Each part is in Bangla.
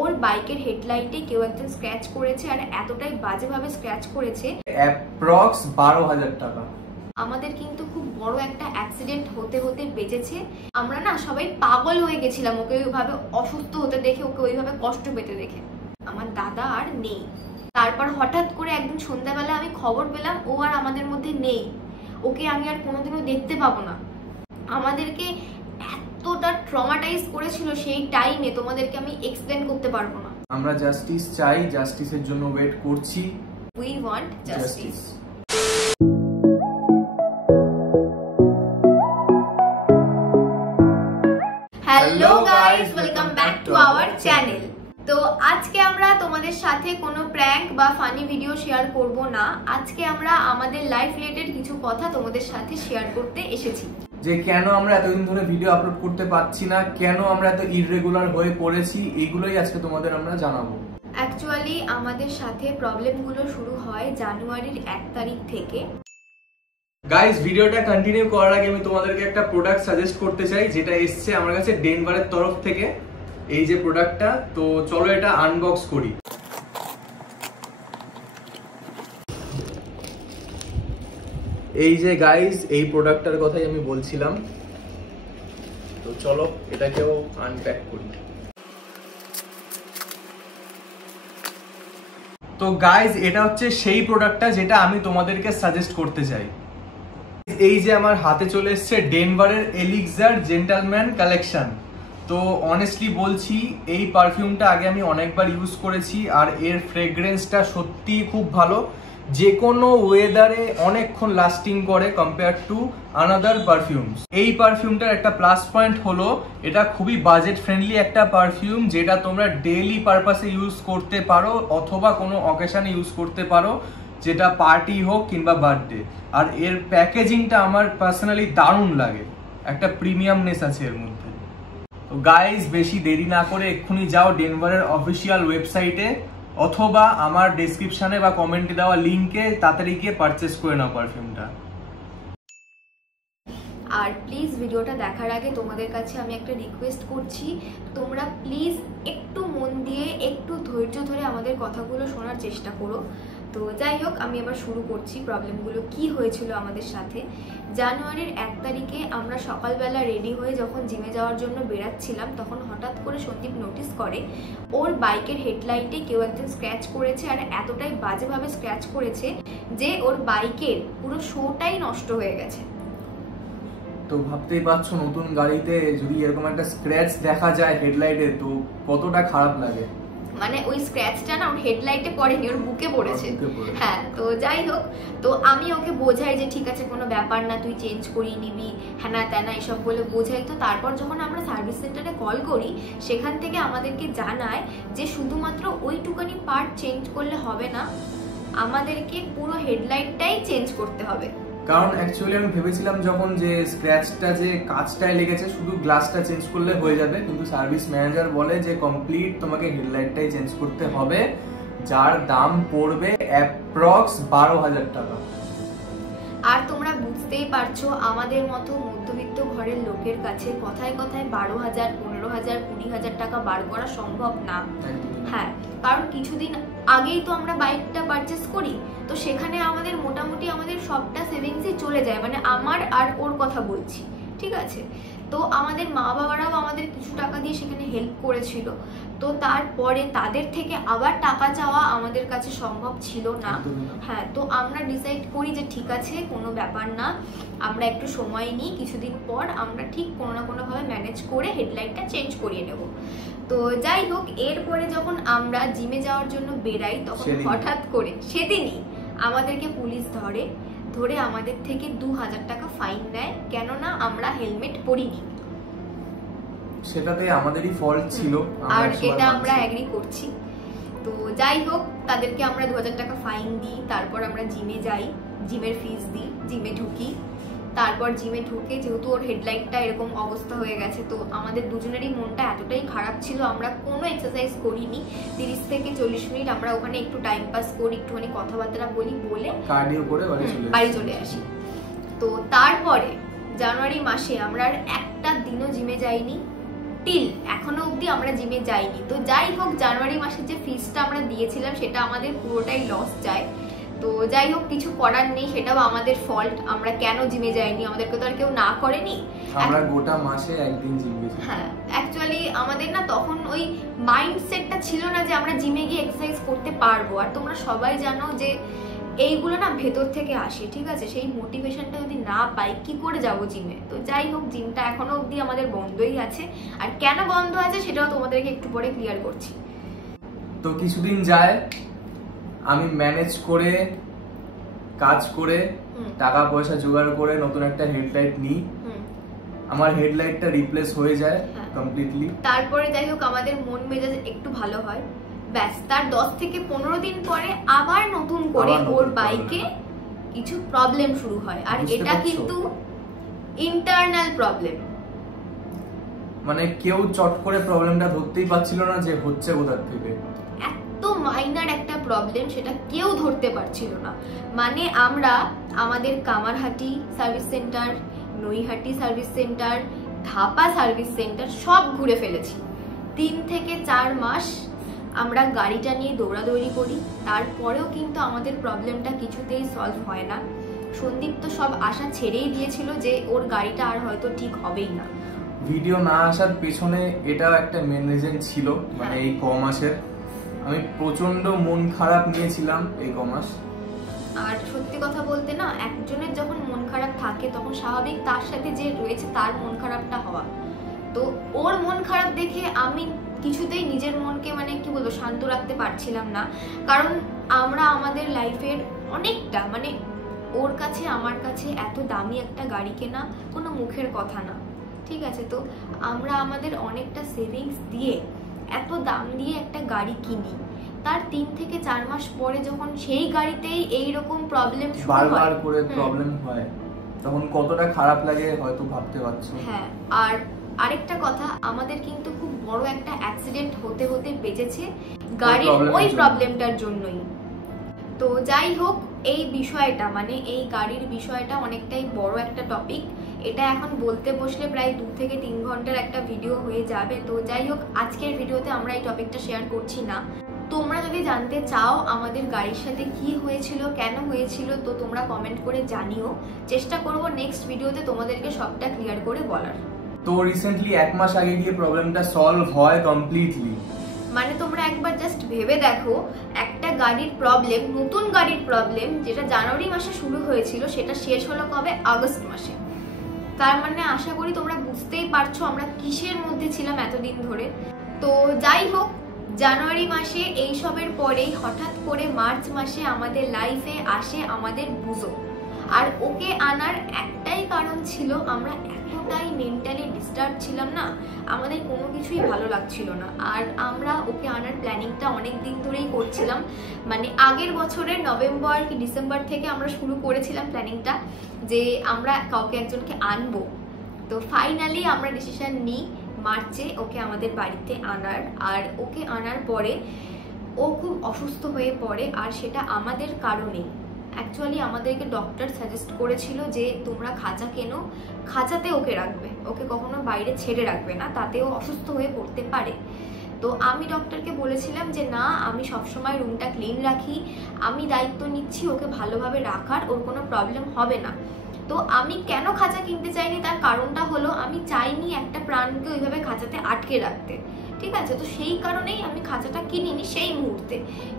ওর বাইকের হেডলাইটে কেউ একজন স্ক্র্যাচ করেছে, আর এতটাই বাজেভাবে স্ক্র্যাচ করেছে, অ্যাপ্রক্স 12,000 টাকা। আমাদের কিন্তু খুব বড় একটা অ্যাক্সিডেন্ট হতে হতে বেঁচেছে। আমরা না সবাই পাগল হয়ে গেছিলাম ওকে ওইভাবে অসুস্থ হতে দেখে, ওকে ওইভাবে কষ্ট পেতে দেখে। আমার দাদা আর নেই। তারপর হঠাৎ করে একদিন সন্ধ্যাবেলা আমি খবর পেলাম ও আর আমাদের মধ্যে নেই, ওকে আমি আর কোনোদিনও দেখতে পাবো না। আমাদেরকে এতটা ট্রমাটাইজ করেছিল সেই টাইমে, তোমাদেরকে আমি এক্সপ্লেন করতে পারবো না। আমরা জাস্টিস চাই, জাস্টিসের জন্য ওয়েট করছি। We want justice. Hello guys, welcome back to our channel. তো আজকে আমরা তোমাদের সাথে কোনো প্র্যাঙ্ক বা ফানি ভিডিও শেয়ার করব না। আজকে আমরা আমাদের লাইফ রিলেটেড কিছু কথা তোমাদের সাথে শেয়ার করতে এসেছি। যে কেন আমরা এতদিন ধরে ভিডিও আপলোড করতে পারছি না, কেন আমরা এত ইররেগুলার হয়ে পড়েছি, এইগুলোই আজকে তোমাদের আমরা জানাবো। অ্যাকচুয়ালি আমাদের সাথে প্রবলেমগুলো শুরু হয় জানুয়ারির 1 তারিখ থেকে। গাইস, ভিডিওটা কন্টিনিউ করার আগে আমি তোমাদেরকে একটা প্রোডাক্ট সাজেস্ট করতে চাই, যেটা এসছে আমার কাছে ডেনভারের তরফ থেকে। এই যে প্রোডাক্টটা, তো চলো এটা আনবক্স করি। এই যে গাইস, এই প্রোডাক্টটার কথাই আমি বলছিলাম। তো চলো এটাকেও আনপ্যাক করি। তো গাইস, এটা হচ্ছে সেই প্রোডাক্টটা যেটা আমি তোমাদেরকে সাজেস্ট করতে চাই। এই যে আমার হাতে চলে এসছে ডেনভারের এলিক্সার জেন্টলম্যান কালেকশন। তো অনেস্টলি বলছি, এই পারফিউমটা আগে আমি অনেকবার ইউজ করেছি, আর এর ফ্রেগ্রেন্সটা সত্যিই খুব ভালো। যে কোনো ওয়েদারে অনেকক্ষণ লাস্টিং করে কম্পেয়ার টু আনাদার পারফিউমস। এই পারফিউমটার একটা প্লাস পয়েন্ট হলো এটা খুবই বাজেট ফ্রেন্ডলি একটা পারফিউম, যেটা তোমরা ডেইলি পারপাসে ইউজ করতে পারো অথবা কোনো অকেশনে ইউজ করতে পারো, যেটা পার্টি হোক কিংবা বার্থডে। আর এর প্যাকেজিংটা আমার পার্সোনালি দারুণ লাগে, একটা প্রিমিয়ামনেস আছে এর মধ্যে। তো গাইজ, বেশি দেরি না করে এক্ষুনি যাও ডেনভারের অফিসিয়াল ওয়েবসাইটে অথবা আমার ডেসক্রিপশনে বা কমেন্টে দেওয়া লিঙ্কে তাড়াতাড়ি গিয়ে পারচেস করে নাও পারফিউমটা। আর প্লিজ ভিডিওটা দেখার আগে তোমাদের কাছে আমি একটা রিকোয়েস্ট করছি, তোমরা প্লিজ একটু মন দিয়ে একটু ধৈর্য ধরে আমাদের কথাগুলো শোনার চেষ্টা করো। তো যাই হোক, আমি এবার শুরু করছি প্রবলেমগুলো কি হয়েছিল আমাদের সাথে। জানুয়ারির 1 তারিখে আমরা সকালবেলা রেডি হয়ে যখন জিমে যাওয়ার জন্য বেরাচ্ছিলাম, তখন হঠাৎ করে সন্দীপ নোটিস করে ওর বাইকের হেডলাইটে কেউ একজন স্ক্র্যাচ করেছে, আর এতটাই বাজেভাবে স্ক্র্যাচ করেছে যে ওর বাইকের পুরো শোটাই নষ্ট হয়ে গেছে। তো ভাবতেই পারছো, নতুন গাড়িতে যদি এরকম একটা স্ক্র্যাচ দেখা যায় হেডলাইটে, তো কতটা খারাপ লাগে। মানে ওই স্ক্র্যাচটা না ওর হেডলাইটে পড়েনি, ওর বুকে পড়েছে। হ্যাঁ, তো যাই হোক, তো আমি ওকে বোঝাই যে ঠিক আছে, কোনো ব্যাপার না, তুই চেঞ্জ করিয়ে নিবি, হ্যানা ত্যানা এসব বলে বোঝাই। তো তারপর যখন আমরা সার্ভিস সেন্টারে কল করি, সেখান থেকে আমাদেরকে জানায় যে শুধুমাত্র ওইটুকানি পার্ট চেঞ্জ করলে হবে না, আমাদেরকে পুরো হেডলাইটটাই চেঞ্জ করতে হবে। কারণ অ্যাকচুয়ালি আমি ভেবেছিলাম যখন যে স্ক্র্যাচটা যে কাঁচটায় লেগেছে শুধু গ্লাসটা চেঞ্জ করলে হয়ে যাবে, কিন্তু সার্ভিস ম্যানেজার বলে যে কমপ্লিট তোমাকে হেডলাইটটাই চেঞ্জ করতে হবে, যার দাম পড়বে অ্যাপ্রক্স 12,000 টাকা। আর তোমরা বুঝতেই পারছো, আমাদের মতো মধ্যবিত্ত ঘরের লোকের কাছে কথায় কথায় 12,000, 15,000, 20,000 টাকা বার করা সম্ভব না। হ্যাঁ, কারণ কিছুদিন আগেই তো আমরা বাইকটা পারচেস করি, তো সেখানে আমাদের মোটামুটি আমাদের সবটা সেভিংসই চলে যায়। মানে আমার আর ওর কথা বলছি, ঠিক আছে। তো আমাদের মা বাবারাও আমাদের কিছু টাকা দিয়ে সেখানে হেল্প করেছিল। তো তারপরে তাদের থেকে আবার টাকা চাওয়া আমাদের কাছে সম্ভব ছিল না। হ্যাঁ, তো আমরা ডিসাইড করি যে ঠিক আছে, কোনো ব্যাপার না, আমরা একটু সময় নিই, কিছুদিন পর আমরা ঠিক কোনো না কোনোভাবে ম্যানেজ করে হেডলাইটটা চেঞ্জ করিয়ে নেব। তো যাই হোক, এরপরে যখন আমরা জিমে যাওয়ার জন্য বেরাই, তখন হঠাৎ করে সেদিনই আমাদেরকে পুলিশ ধরে আমাদের থেকে 2,000 টাকা ফাইন নেয়, কেননা আমরা হেলমেট পরিনি। সেটাতে আমাদেরই ফল্ট ছিল, আর এটা আমরা এগ্রি করছি। তো যাই হোক, তাদেরকে আমরা 2,000 টাকা ফাইন দিই। তারপর আমরা জিমে যাই, জিমের ফিস দিই, জিমে ঢুকি। তারপর জিমে ঢুকে যেহেতু ওর হেডলাইটটা এরকম অবস্থা হয়ে গেছে, তো আমাদের দুজনেরই মনটা এতটাই খারাপ ছিল, আমরা কোনো এক্সারসাইজ করিনি। 30 থেকে 40 মিনিট আমরা ওখানে একটু টাইম পাস করি, একটুখানি কথাবার্তা বলে কার্ডিও করে বাড়ি চলে আসি। তো তারপরে জানুয়ারি মাসে আমরা আর একটা দিনও জিমে যাইনি, টিল এখনো অবধি আমরা জিমে যাইনি। তো যাই হোক, জানুয়ারি মাসে যে ফিসটা আমরা দিয়েছিলাম সেটা আমাদের পুরোটাই লস যায়। তো যাই হোক, কিছু করার নেই, সেটাও আমাদের ফল্ট। আমরা কেন জিমে যাইনি, আমাদেরকে তো আর কেউ না করেনি। আমরা গোটা মাসে একদিন জিম গেছি। হ্যাঁ, অ্যাকচুয়ালি আমাদের না তখন ওই মাইন্ডসেটটা ছিল না যে আমরা জিমে গিয়ে এক্সারসাইজ করতে পারবো। আর তোমরা সবাই জানো যে এইগুলো না ভেতর থেকে আসে, ঠিক আছে? সেই মোটিভেশনটা যদি না পাই কি করে যাব জিমে? তো যাই হোক, জিমটা এখনো অবধি আমাদের বন্ধই আছে। আর কেন বন্ধ আছে সেটাও তোমাদেরকে একটু পরে ক্লিয়ার করছি। তো কিছুদিন যায়, আমি ম্যানেজ করে কাজ করে টাকা পয়সা জোগাড় করে নতুন একটা হেডলাইট নিই। আমার হেডলাইটটা রিপ্লেস হয়ে যায় কমপ্লিটলি। তারপরে যাই হোক, আমাদের মন মেজাজ একটু ভালো হয়, ব্যাস। তার 10 থেকে 15 দিন পরে আবার নতুন করে ওর বাইকে কিছু প্রবলেম শুরু হয়। আর এটা কিন্তু ইন্টারনাল প্রবলেম, মানে কেউ চট করে প্রবলেমটা ধরতেই পারছিল না যে হচ্ছে কোথা থেকে। এত মাইনার একটা প্রবলেম, সেটা কেউ ধরতে পারছিল না। মানে আমরা আমাদের Kamarhati service centre, Naihati service centre, Dhapa service centre সব ঘুরে ফেলেছি। 3 থেকে 4 মাস আমরা গাড়িটা নিয়ে দৌড়াদৌড়ি করি, তারপরেও কিন্তু আমাদের প্রবলেমটা কিছুতেই সলভ হয় না। সন্দীপ তো সব আশা ছেড়েই দিয়েছিল যে ওর গাড়িটা আর হয়তো ঠিক হবেই না। ভিডিও না আসার পেছনে এটাও একটা মেন রিজন ছিল, মানে এই কমাসের আমি প্রচন্ড মন খারাপ নিয়েছিলাম এই কমাস। আর সত্যি কথা বলতে না, একজনের যখন মন খারাপ থাকে তখন স্বাভাবিক তার সাথে যে রয়েছে তার মন খারাপটা হওয়া। তো ওর মন খারাপ দেখে আমি কিছুতেই নিজের মনকে মানে কি বলবো শান্ত রাখতে পারছিলাম না। কারণ আমরা আমাদের লাইফের অনেকটা মানে ওর কাছে আমার কাছে এত দামি একটা গাড়ি কেনা কোনো মুখের কথা না, ঠিক আছে? তো আমরা আমাদের অনেকটা সেভিংস দিয়ে এত দাম দিয়ে একটা গাড়ি কিনি, তার 3 থেকে 4 মাস পরে যখন সেই গাড়িতেই এইরকম প্রবলেম বারবার করে প্রবলেম হয়, তখন কতটা খারাপ লাগে হয়তো ভাবতে পারছো। হ্যাঁ, আর আরেকটা কথা, আমাদের কিন্তু খুব বড় একটা অ্যাক্সিডেন্ট হতে হতে বেঁচেছে গাড়ির ওই প্রবলেমটার জন্যই। তো যাই হোক, এই বিষয়টা মানে এই গাড়ির বিষয়টা অনেকটাই বড় একটা টপিক। এটা এখন বলতে বসলে প্রায় 2 থেকে 3 ঘন্টার একটা ভিডিও হয়ে যাবে। তো যাই হোক, আজকের ভিডিওতে আমরা এই টপিকটা শেয়ার করছি না। তোমরা যদি জানতে চাও আমাদের গাড়ির সাথে কি হয়েছিল, কেন হয়েছিল, তো তোমরা কমেন্ট করে জানিও। চেষ্টা করব নেক্সট ভিডিওতে তোমাদেরকে সবটা ক্লিয়ার করে বলার। তো রিসেন্টলি 1 মাস আগে গিয়ে প্রবলেমটা সলভ হয় কমপ্লিটলি। মানে তোমরা একবার জাস্ট ভেবে দেখো, একটা গাড়ির প্রবলেম, নতুন গাড়ির প্রবলেম যেটা জানুয়ারি মাসে শুরু হয়েছিল সেটা শেষ হলো কবে? আগস্ট মাসে। তার মানে আশা করি তোমরা বুঝতেই পারছো আমরা কিসের মধ্যে ছিলাম এতদিন ধরে। তো যাই হোক, জানুয়ারি মাসে এইসবের পরেই হঠাৎ করে মার্চ মাসে আমাদের লাইফে আসে আমাদের বুঝো। আর ওকে আনার একটাই কারণ ছিল, আমরা এতটাই মেন্টালি ডিস্টার্ব ছিলাম না, আমাদের কোনো কিছুই ভালো লাগছিল না। আর আমরা ওকে আনার প্ল্যানিংটা অনেক দিন ধরেই করছিলাম, মানে আগের বছরের নভেম্বর কি ডিসেম্বর থেকে আমরা শুরু করেছিলাম প্ল্যানিংটা যে আমরা কাউকে একজনকে আনবো। তো ফাইনালি আমরা ডিসিশন নিই মার্চে ওকে আমাদের বাড়িতে আনার। আর ওকে আনার পরে ও খুব অসুস্থ হয়ে পড়ে, আর সেটা আমাদের কারণেই। অ্যাকচুয়ালি আমাদেরকে ডক্টর সাজেস্ট করেছিল যে তোমরা খাঁচা কেনো, খাঁচাতে ওকে রাখবে, ওকে কখনো বাইরে ছেড়ে রাখবে না, তাতেও অসুস্থ হয়ে পড়তে পারে। তো আমি ডক্টরকে বলেছিলাম যে না, আমি সবসময় রুমটা ক্লিন রাখি, আমি দায়িত্ব নিচ্ছি ওকে ভালোভাবে রাখার, ওর কোনো প্রবলেম হবে না। তো আমি কেন খাঁচা কিনতে চাইনি তার কারণটা হলো, আমি চাইনি একটা প্রাণকে ওইভাবে খাঁচাতে আটকে রাখতে, ঠিক আছে? তো সেই কারণেই আমি খাঁচাটা কিনিনি সেই মুহূর্তে।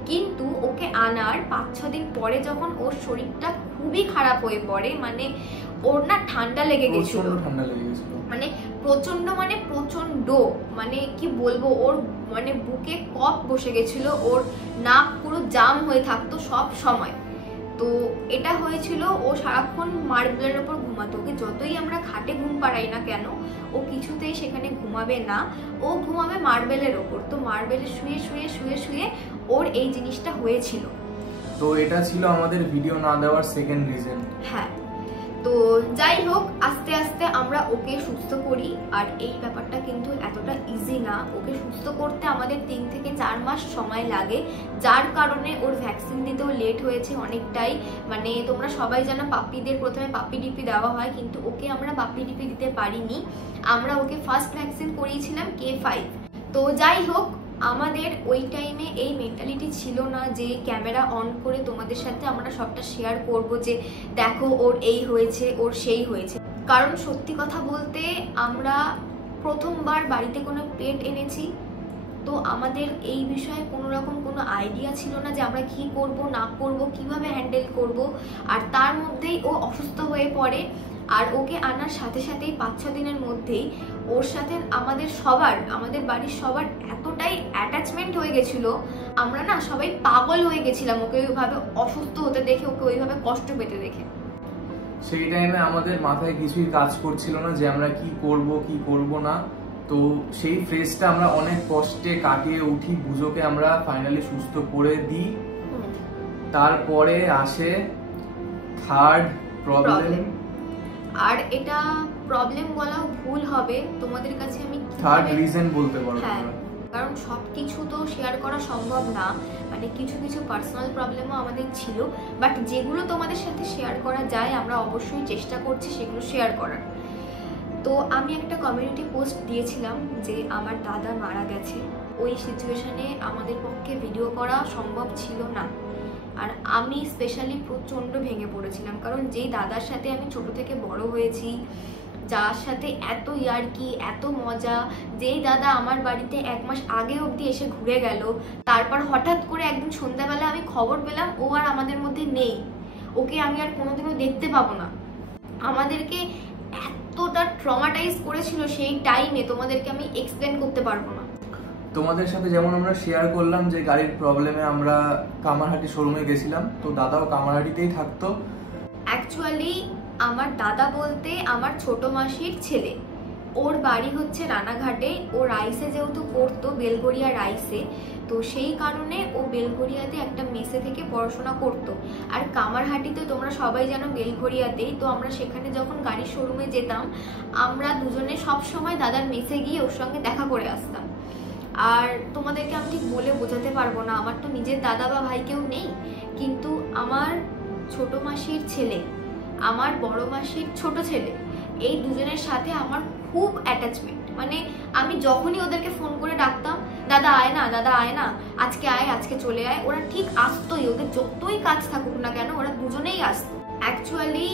কিন্তু ওকে আনার 5-6 দিন পরে যখন ওর শরীরটা খুবই খারাপ হয়ে পড়ে, মানে ওর না ঠান্ডা লেগে গেছিল, মানে প্রচন্ড, মানে প্রচন্ড, মানে কি বলবো, ওর মানে বুকে কফ বসে গেছিল, ওর নাক পুরো জাম হয়ে থাকতো সব সময়। তো এটা হয়েছিল, ও সারাক্ষণ মার্বেলের ওপর ঘুমাতো। ওকে যতই আমরা খাটে ঘুম পাড়াই না কেন, ও কিছুতেই সেখানে ঘুমাবে না, ও ঘুমাবে মার্বেলের ওপর। তো মার্বেলে শুয়ে শুয়ে শুয়ে শুয়ে ওর এই জিনিসটা হয়েছিল। তো এটা ছিল আমাদের ভিডিও না দেওয়ার সেকেন্ড রিজন। হ্যাঁ, তো যাই হোক, আস্তে আস্তে আমরা ওকে সুস্থ করি। আর এই ব্যাপারটা কিন্তু এতটা ইজি না, ওকে সুস্থ করতে আমাদের 3 থেকে 4 মাস সময় লাগে, যার কারণে ওর ভ্যাকসিন দিতেও লেট হয়েছে অনেকটাই। মানে তোমরা সবাই জানো পাপ্পিদের প্রথমে পাপ্পি ডিপি দেওয়া হয়, কিন্তু ওকে আমরা পাপ্পি ডিপি দিতে পারিনি। আমরা ওকে ফার্স্ট ভ্যাকসিন করিয়েছিলাম K5। তো যাই হোক, আমাদের ওই টাইমে এই মেন্টালিটি ছিল না যে ক্যামেরা অন করে তোমাদের সাথে আমরা সবটা শেয়ার করব যে দেখো ওর এই হয়েছে, ওর সেই হয়েছে। কারণ সত্যি কথা বলতে আমরা প্রথমবার বাড়িতে কোনো পেট এনেছি, তো আমাদের এই বিষয়ে কোনো রকম কোনো আইডিয়া ছিল না যে আমরা কি করব না করব, কিভাবে হ্যান্ডেল করব। আর তার মধ্যেই ও অসুস্থ হয়ে পড়ে। আর ওকে আনার সাথে সাথেই 5-6 দিনের মধ্যেই ওর সাথে আমাদের বাড়ির সবার এতটাই অ্যাটাচমেন্ট হয়ে গেছিল, আমরা না সবাই পাগল হয়ে গেছিলাম ওকে ওইভাবে অসুস্থ হতে দেখে, ওকে ওইভাবে কষ্ট পেতে দেখে। সেই টাইমে আমাদের মাথায় কিছুই কাজ করছিল না যে আমরা কি করব না। তো সেই ফেজটা আমরা অনেক কষ্টে কাটিয়ে উঠি, বুঝোকে আমরা ফাইনালি সুস্থ করে দিই। তারপরে আসে থার্ড প্রবলেম। আর এটা প্রবলেম বলাও ভুল হবে, তোমাদের কাছে আমি থার্ড রিজন বলতে পারবো। হ্যাঁ, কারণ সবকিছু তো শেয়ার করা সম্ভব না, মানে কিছু কিছু পার্সোনাল প্রবলেমও আমাদের ছিল, বাট যেগুলো তোমাদের সাথে শেয়ার করা যায় আমরা অবশ্যই চেষ্টা করছি সেগুলো শেয়ার করার। তো আমি একটা কমিউনিটি পোস্ট দিয়েছিলাম যে আমার দাদা মারা গেছে। ওই সিচুয়েশনে আমাদের পক্ষে ভিডিও করা সম্ভব ছিল না। আর আমি স্পেশালি প্রচণ্ড ভেঙে পড়েছিলাম, কারণ যেই দাদার সাথে আমি ছোট থেকে বড় হয়েছি, যার সাথে এত ইয়ার্কি, এত মজা, যেই দাদা আমার বাড়িতে 1 মাস আগে অবধি এসে ঘুরে গেল, তারপর হঠাৎ করে একদিন সন্ধ্যাবেলা আমি খবর পেলাম ও আর আমাদের মধ্যে নেই, ওকে আমি আর কোনোদিনও দেখতে পাবো না। আমাদেরকে এতটা ট্রমাটাইজ করেছিল সেই টাইমে, তোমাদেরকে আমি এক্সপ্লেন করতে পারবো না। তোমাদের সাথে যেমন আমরা শেয়ার করলাম যে গাড়ির প্রবলেমে আমরা কামারহাটি শোরুমে গেছিলাম, তো দাদাও কামারহাটিতেই থাকতো। অ্যাকচুয়ালি আমার দাদা বলতে আমার ছোট মাসির ছেলে, ওর বাড়ি হচ্ছে রানাঘাটে। ও রাইসে যেহেতু পড়তো, বেলঘরিয়া রাইসে, তো সেই কারণে ও বেলঘরিয়াতে একটা মেসে থেকে পড়াশোনা করতো। আর কামারহাটিতে তোমরা সবাই জানো বেলঘরিয়াতেই, তো আমরা সেখানে যখন গাড়ির শোরুমে যেতাম আমরা দুজনে সব সময় দাদার মেসে গিয়ে ওর সঙ্গে দেখা করে আসতাম। আর তোমাদেরকে আমি ঠিক বলে বোঝাতে পারবো না, আমার তো নিজের দাদা বা ভাই কেউ নেই, কিন্তু আমার ছোট মাসির ছেলে, আমার বড় মাসির ছোট ছেলে, এই দুজনের সাথে আমার খুব অ্যাটাচমেন্ট। মানে আমি যখনই ওদেরকে ফোন করে ডাকতাম, দাদা আয় না, দাদা আয় না, আজকে আয়, আজকে চলে আয়, ওরা ঠিক আসতোই। ওদের যতই কাজ থাকুক না কেন ওরা দুজনেই আসতো। অ্যাকচুয়ালি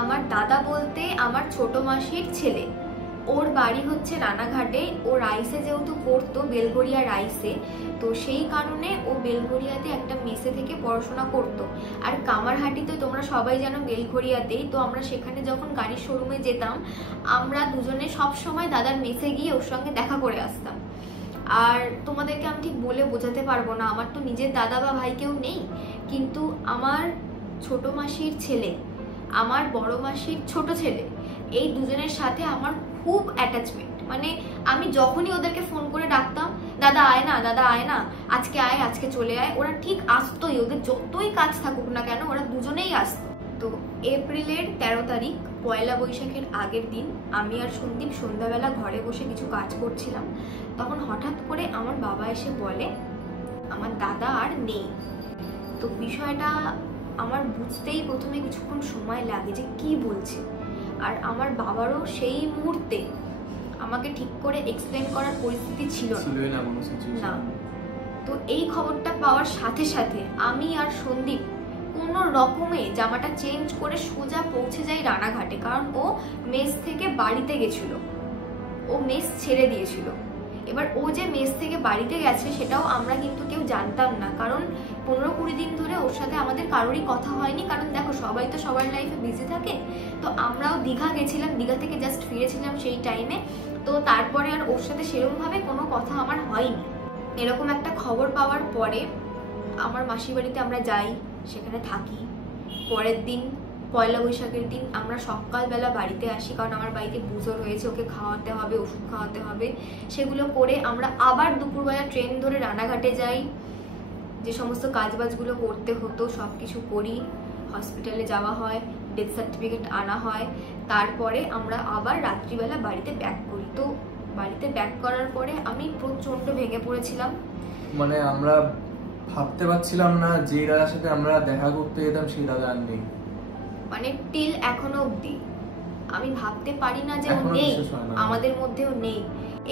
আমার দাদা বলতে আমার ছোট মাসির ছেলে, ওর বাড়ি হচ্ছে রানাঘাটে। ও রাইসে যেহেতু পড়তো, বেলঘরিয়া রাইসে, তো সেই কারণে ও বেলঘরিয়াতে একটা মেসে থেকে পড়াশোনা করতো। আর কামারহাটিতে তোমরা সবাই জানো বেলঘরিয়াতেই, তো আমরা সেখানে যখন গাড়ির শোরুমে যেতাম আমরা দুজনে সব সময় দাদার মেসে গিয়ে ওর সঙ্গে দেখা করে আসতাম। আর তোমাদেরকে আমি ঠিক বলে বোঝাতে পারবো না, আমার তো নিজের দাদা বা ভাই কেউ নেই, কিন্তু আমার ছোট মাসির ছেলে, আমার বড় মাসির ছোট ছেলে, এই দুজনের সাথে আমার খুব অ্যাটাচমেন্ট। মানে আমি যখনই ওদেরকে ফোন করে ডাকতাম, দাদা আয় না, দাদা আয় না, আজকে আয়, আজকে চলে আয়, ওরা ঠিক আসতোই। ওদের যতই কাজ থাকুক না কেন ওরা দুজনেই আসতো। তো এপ্রিলের 13 তারিখ, পয়লা বৈশাখের আগের দিন, আমি আর সন্দীপ সন্ধ্যাবেলা ঘরে বসে কিছু কাজ করছিলাম। তখন হঠাৎ করে আমার বাবা এসে বলে আমার দাদা আর নেই। তো বিষয়টা আমার বুঝতেই প্রথমে কিছুক্ষণ সময় লাগে যে কি বলছে। আর আমার বাবারও সেই মুহূর্তে আমাকে ঠিক করে এক্সপ্লেন করার পরিস্থিতি ছিল না। তো এই খবরটা পাওয়ার সাথে সাথে আমি আর সন্দীপ কোনো রকমে জামাটা চেঞ্জ করে সোজা পৌঁছে যাই রানাঘাটে, কারণ ও মেস থেকে বাড়িতে গেছিল, ও মেস ছেড়ে দিয়েছিল। এবার ও যে মেস থেকে বাড়িতে গেছে সেটাও আমরা কিন্তু কেউ জানতাম না, কারণ 15-20 দিন ধরে ওর সাথে আমাদের কারোরই কথা হয়নি। কারণ দেখো সবাই তো সবার লাইফে বিজি থাকে। তো আমরাও দীঘা গেছিলাম, দীঘা থেকে জাস্ট ফিরেছিলাম সেই টাইমে, তো তারপরে আর ওর সাথে সেরকমভাবে কোনো কথা আমার হয়নি। এরকম একটা খবর পাওয়ার পরে আমার মাসির বাড়িতে আমরা যাই, সেখানে থাকি। পরের দিন পয়লা বৈশাখের দিন আমরা সকালবেলা বাড়িতে আসি, কারণ আমার বাড়িতে পুজো রয়েছে, ওকে খাওয়াতে হবে, ওষুধ খাওয়াতে হবে। সেগুলো করে আমরা আবার দুপুরবেলা ট্রেন ধরে রানাঘাটে যাই, যে সমস্ত কাজবাজগুলো করতে হতো সব কিছু করি। হসপিটালে যাওয়া হয়, ডেথ সার্টিফিকেট আনা হয়, তারপরে আমরা আবার রাত্রিবেলা বাড়িতে ব্যাক করি। তো বাড়িতে ব্যাক করার পরে আমি প্রচন্ড ভেঙে পড়েছিলাম। মানে আমরা ভাবতে পারছিলাম না যে দাদার সাথে আমরা দেখা করতে যেতাম সেই দাদা আর নেই। মানে টিল এখনো অব্দি আমি ভাবতে পারি না যে ও নেই, আমাদের মধ্যেও নেই।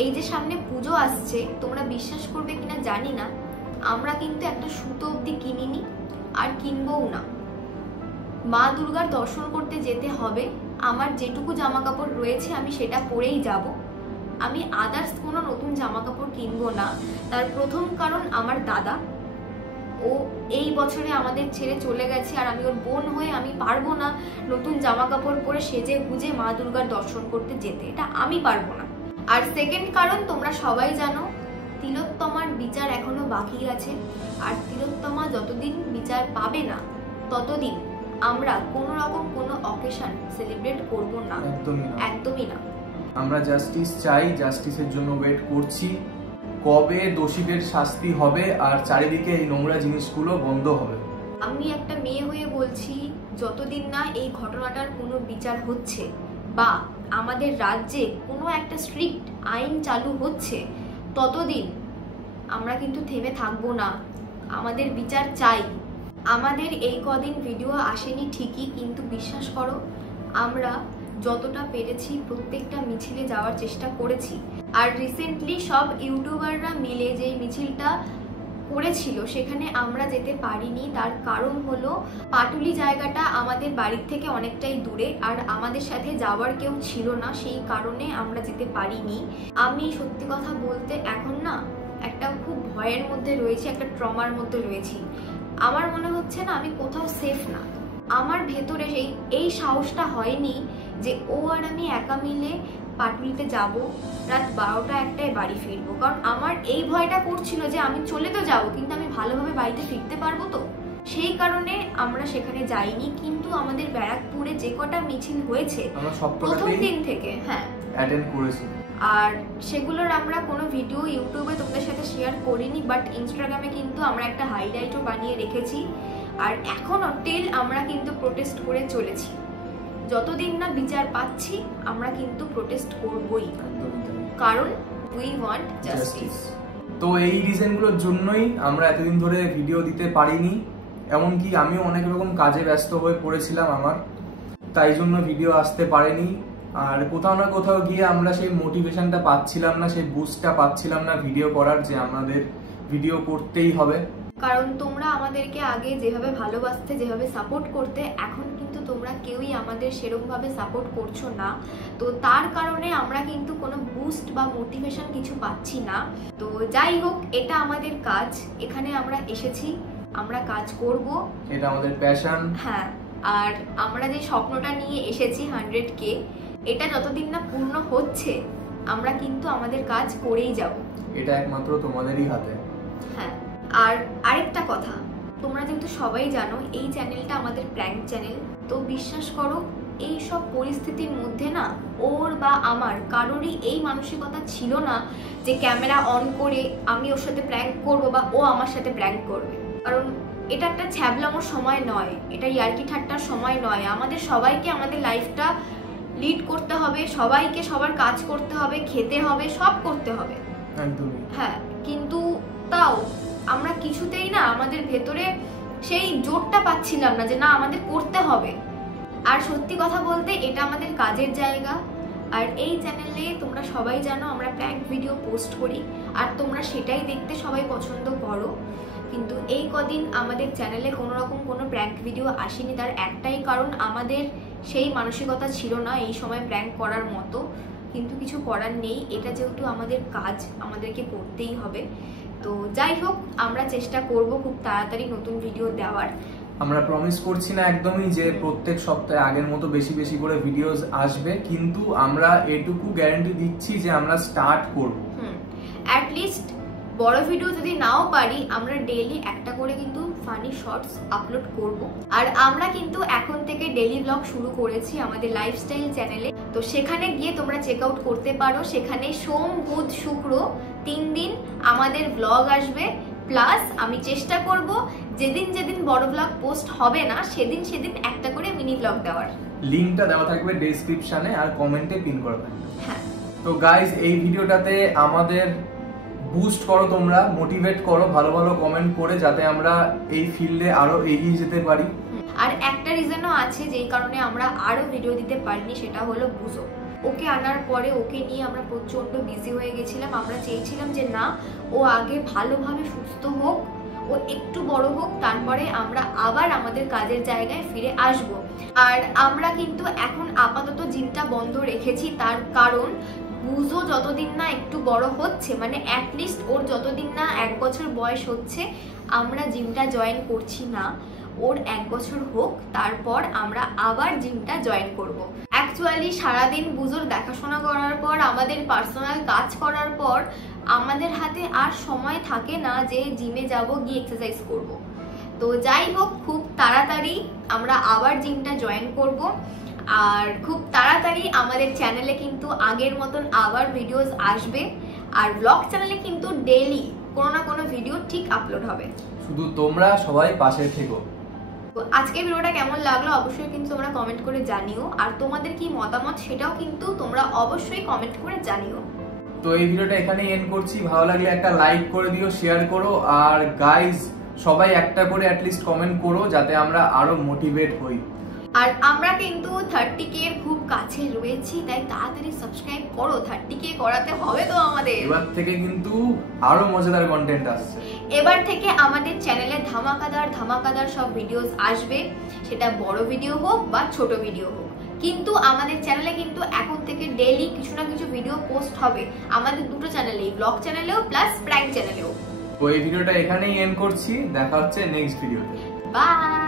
এই যে সামনে পুজো আসছে, তোমরা বিশ্বাস করবে কিনা জানি না, আমরা কিন্তু একটা সুতো অব্দি কিনিনি আর কিনবও না। মা দুর্গার দর্শন করতে যেতে হবে, আমার যেটুকু জামা কাপড় রয়েছে আমি সেটা পরেই যাব। আমি আদার্স কোনো নতুন জামা কাপড় কিনবো না। তার প্রথম কারণ আমার দাদা, ও এই বছরে আমাদের ছেড়ে চলে গেছে, আর আমি ওর বোন হয়ে আমি পারবো না নতুন জামা কাপড় পরে সেজে গুজে মা দুর্গার দর্শন করতে যেতে, এটা আমি পারবো না। আর সেকেন্ড কারণ তোমরা সবাই জানো, তিলোত্তমার বিচার এখনো বাকি আছে, আর তিলোত্তমা যতদিন বিচার পাবে না ততদিন আমরা কোনো রকম কোনো অকেশন সেলিব্রেট করব না, একদমই না। আমরা জাস্টিস চাই, জাস্টিসের জন্য ওয়েট করছি কবে দোষীদের শাস্তি হবে আর চারিদিকে এই নোংরা জিনিসগুলো বন্ধ হবে। আমি একটা মেয়ে হয়ে বলছি, যতদিন না এই ঘটনাটার কোনো বিচার হচ্ছে বা আমাদের রাজ্যে কোনো একটা স্ট্রিক্ট আইন চালু হচ্ছে, ততদিন আমরা কিন্তু থেমে থাকবো না। আমাদের বিচার চাই। আমাদের এই কদিন ভিডিও আসেনি ঠিকই, কিন্তু বিশ্বাস করো আমরা যতটা পেরেছি প্রত্যেকটা মিছিলে যাওয়ার চেষ্টা করেছি। আর রিসেন্টলি সব ইউটিউবাররা মিলে যে মিছিলটা করেছিল সেখানে আমরা যেতে পারিনি। তার কারণ হলো পাটুলি জায়গাটা আমাদের বাড়ির থেকে অনেকটাই দূরে, আর আমাদের সাথে যাওয়ার কেউ ছিল না, সেই কারণে আমরা যেতে পারিনি। আমি সত্যি কথা বলতে এখন না একটা খুব ভয়ের মধ্যে রয়েছি, একটা ট্রমার মধ্যে রয়েছি। আমার মনে হচ্ছে না আমি কোথাও সেফ না। আমার ভেতরে এই সাহসটা হয়নি যে ও আর আমি একা মিলে পাটুলিতে যাব, রাত 12টা-1টায় বাড়ি ফিরবো। কারণ আমার এই ভয়টা করছিল যে আমি চলে তো যাবো, কিন্তু আমি ভালোভাবে বাড়িতে ফিরতে পারবো তো, সেই কারণে আমরা সেখানে যাইনি। কিন্তু আমাদের ব্যারাকপুরে যে কটা মিছিল হয়েছে প্রথম দিন থেকে অ্যাটেন্ড করেছি, আর সেগুলোর আমরা কোনো ভিডিও ইউটিউবে তোমাদের সাথে শেয়ার করিনি, বাট ইনস্টাগ্রামে কিন্তু আমরা একটা হাইলাইটও বানিয়ে রেখেছি। আর এখনো টিল আমরা কিন্তু প্রোটেস্ট করে চলেছি। যতদিন না বিচার পাচ্ছি আমরা কিন্তু প্রোটেস্ট করবই, কারণ উই ওয়ান্ট জাস্টিস। তো এই রিজনগুলোর জন্যই আমরা এতদিন ধরে ভিডিও দিতে পারিনি, এমনকি আমিও অনেক রকম কাজে ব্যস্ত হয়ে পড়েছিলাম আমার, তাই জন্য ভিডিও আসতে পারেনি। আর কোথাও না কোথাও গিয়ে আমরা সেই মোটিভেশনটা পাচ্ছিলাম না, সেই বুস্টটা পাচ্ছিলাম না ভিডিও করার, যে আমাদের ভিডিও করতেই হবে। কারণ তোমরা আমাদেরকে আগে যেভাবে ভালোবাসতে, যেভাবে সাপোর্ট করতে, এখন কিন্তু তোমরা কেউই আমাদের সেরকমভাবে সাপোর্ট করছো না। তো তার কারণে আমরা কিন্তু কোনো বুস্ট বা মোটিভেশন কিছু পাচ্ছি না। তো যাই হোক, এটা আমাদের কাজ, এখানে আমরা এসেছি, আমরা কাজ করব, এটা আমাদের প্যাশন। হ্যাঁ, আর আমরা যে স্বপ্নটা নিয়ে এসেছি 100K, এটা যতদিন না পূর্ণ হচ্ছে আমরা কিন্তু আমাদের কাজ করেই যাব। এটা একমাত্র তোমাদেরই হাতে। হ্যাঁ, আর আরেকটা কথা, তোমরা কিন্তু সবাই জানো এই চ্যানেলটা আমাদের প্র্যাঙ্ক চ্যানেল। তো বিশ্বাস করো এই সব পরিস্থিতির মধ্যে না ওর বা আমার কারোরই এই মানসিকতা ছিল না যে ক্যামেরা অন করে আমি ওর সাথে প্র্যাঙ্ক করবো বা ও আমার সাথে প্র্যাঙ্ক করবে। কারণ এটা একটা ছ্যাবলামোর সময় নয়, এটা ইয়ার্কি ঠাট্টার সময় নয়। আমাদের সবাইকে আমাদের লাইফটা লিড করতে হবে, সবাইকে সবার কাজ করতে হবে, খেতে হবে, সব করতে হবে। হ্যাঁ, কিন্তু তাও আমরা কিছুতেই না আমাদের ভেতরে সেই জোরটা পাচ্ছিলাম না যে না আমাদের করতে হবে। আর সত্যি কথা বলতে এটা আমাদের কাজের জায়গা, আর এই চ্যানেলে তোমরা সবাই জানো আমরা প্র্যাঙ্ক ভিডিও পোস্ট করি, আর তোমরা সেটাই দেখতে সবাই পছন্দ করো। কিন্তু এই কদিন আমাদের চ্যানেলে কোনো রকম কোনো প্র্যাঙ্ক ভিডিও আসেনি, তার একটাই কারণ আমাদের সেই মানসিকতা ছিল না এই সময় প্র্যাঙ্ক করার মতো। কিন্তু কিছু করার নেই, এটা যেহেতু আমাদের কাজ আমাদেরকে করতেই হবে। তো যাই হোক, আমরা চেষ্টা করব খুব তাড়াতাড়ি নতুন ভিডিও দেওয়ার। আমরা প্রমিস করছি না একদমই যে প্রত্যেক সপ্তাহে আগের মতো বেশি বেশি করে ভিডিওস আসবে, কিন্তু আমরা এটুকু গ্যারান্টি দিচ্ছি যে আমরা স্টার্ট করব। অ্যাট লিস্ট বড় ভিডিও যদি নাও পারি, আমরা ডেইলি একটা করে কিন্তু ফানি শর্টস আপলোড করব। আর আমরা কিন্তু এখন থেকে ডেইলি ব্লগ শুরু করেছি আমাদের লাইফস্টাইল চ্যানেলে, তো সেখানে গিয়ে তোমরা চেক আউট করতে পারো। সেখানে সোম, বুধ, শুক্র 3 দিন আমাদের ব্লগ আসবে, প্লাস আমি চেষ্টা করব যেদিন যেদিন বড় ব্লগ পোস্ট হবে না সেদিন একটা করে মিনি ব্লগ দেওয়ার। লিংকটা দেওয়া থাকবে ডেসক্রিপশনে আর কমেন্টে পিন করা থাকবে। হ্যাঁ, তো গাইস এই ভিডিওটাতে আমাদের বুস্ট করো, তোমরা মোটিভেট করো ভালো ভালো কমেন্ট করে, যাতে আমরা এই ফিল্ডে আরো এগিয়ে যেতে পারি। আর একটা রিজনও আছে যেই কারণে আমরা আরো ভিডিও দিতে পারিনি, সেটা হলো বুঝো। ওকে আনার পরে ওকে নিয়ে আমরা প্রচন্ড বিজি হয়ে গেছিলাম। আমরা চেয়েছিলাম যে না, ও আগে ভালোভাবে সুস্থ হোক, ও একটু বড় হোক, তারপরে আমরা আবার আমাদের কাজের জায়গায় ফিরে আসব। আর আমরা কিন্তু এখন আপাতত জিমটা বন্ধ রেখেছি, তার কারণ বুঝো যতদিন না একটু বড় হচ্ছে, মানে অ্যাটলিস্ট ওর যতদিন না 1 বছর বয়স হচ্ছে, আমরা জিমটা জয়েন করছি না। ওর 1 বছর হোক, তারপর আমরা আবার জিমটা জয়েন করব। অ্যাকচুয়ালি সারাদিন বুঝোর দেখাশোনা করার পর, আমাদের পার্সোনাল কাজ করার পর আমাদের হাতে আর সময় থাকে না যে জিমে যাব, গিয়ে এক্সারসাইজ করব। তো যাই হোক, খুব তাড়াতাড়ি আমরা আবার জিমটা জয়েন করব। আর খুব তাড়াতাড়ি আমাদের চ্যানেলে কিন্তু আগের মতন আবার ভিডিওস আসবে। আর ব্লগ চ্যানেলে কিন্তু ডেইলি কোনো না কোনো ভিডিও ঠিক আপলোড হবে। শুধু তোমরা সবাই পাশে থেকো। আজকে ভিডিওটা কেমন লাগলো অবশ্যই কিন্তু তোমরা কমেন্ট করে জানিও। আর তোমাদের কি মতামত সেটাও কিন্তু তোমরা অবশ্যই কমেন্ট করে জানিও। তো এই ভিডিওটা এখানেই এন্ড করছি। ভালো লাগলে একটা লাইক করে দিও, শেয়ার করো, আর গাইজ সবাই একটা করে অ্যাটলিস্ট কমেন্ট করো, যাতে আমরা আরো মোটিভেট হই। আর আমরা কিন্তু 30K এর খুব কাছে রয়েছি, তাই তাড়াতাড়ি সাবস্ক্রাইব করো। 30K করাতে হবে তো আমাদের। এবার থেকে কিন্তু আরো মজাদার কন্টেন্ট আসছে। এবার থেকে আমাদের চ্যানেলে ধামাকাদার সব ভিডিওস আসবে, সেটা বড় ভিডিও হোক বা ছোট ভিডিও হোক। কিন্তু আমাদের চ্যানেলে কিন্তু এখন থেকে ডেইলি কিছু না কিছু ভিডিও পোস্ট হবে, আমাদের দুটো চ্যানেলেই, ব্লগ চ্যানেলেও প্লাস প্র্যাঙ্ক চ্যানেলেও। তো এই ভিডিওটা এখানেই এন্ড করছি, দেখা হচ্ছে নেক্সট ভিডিওতে। বাই।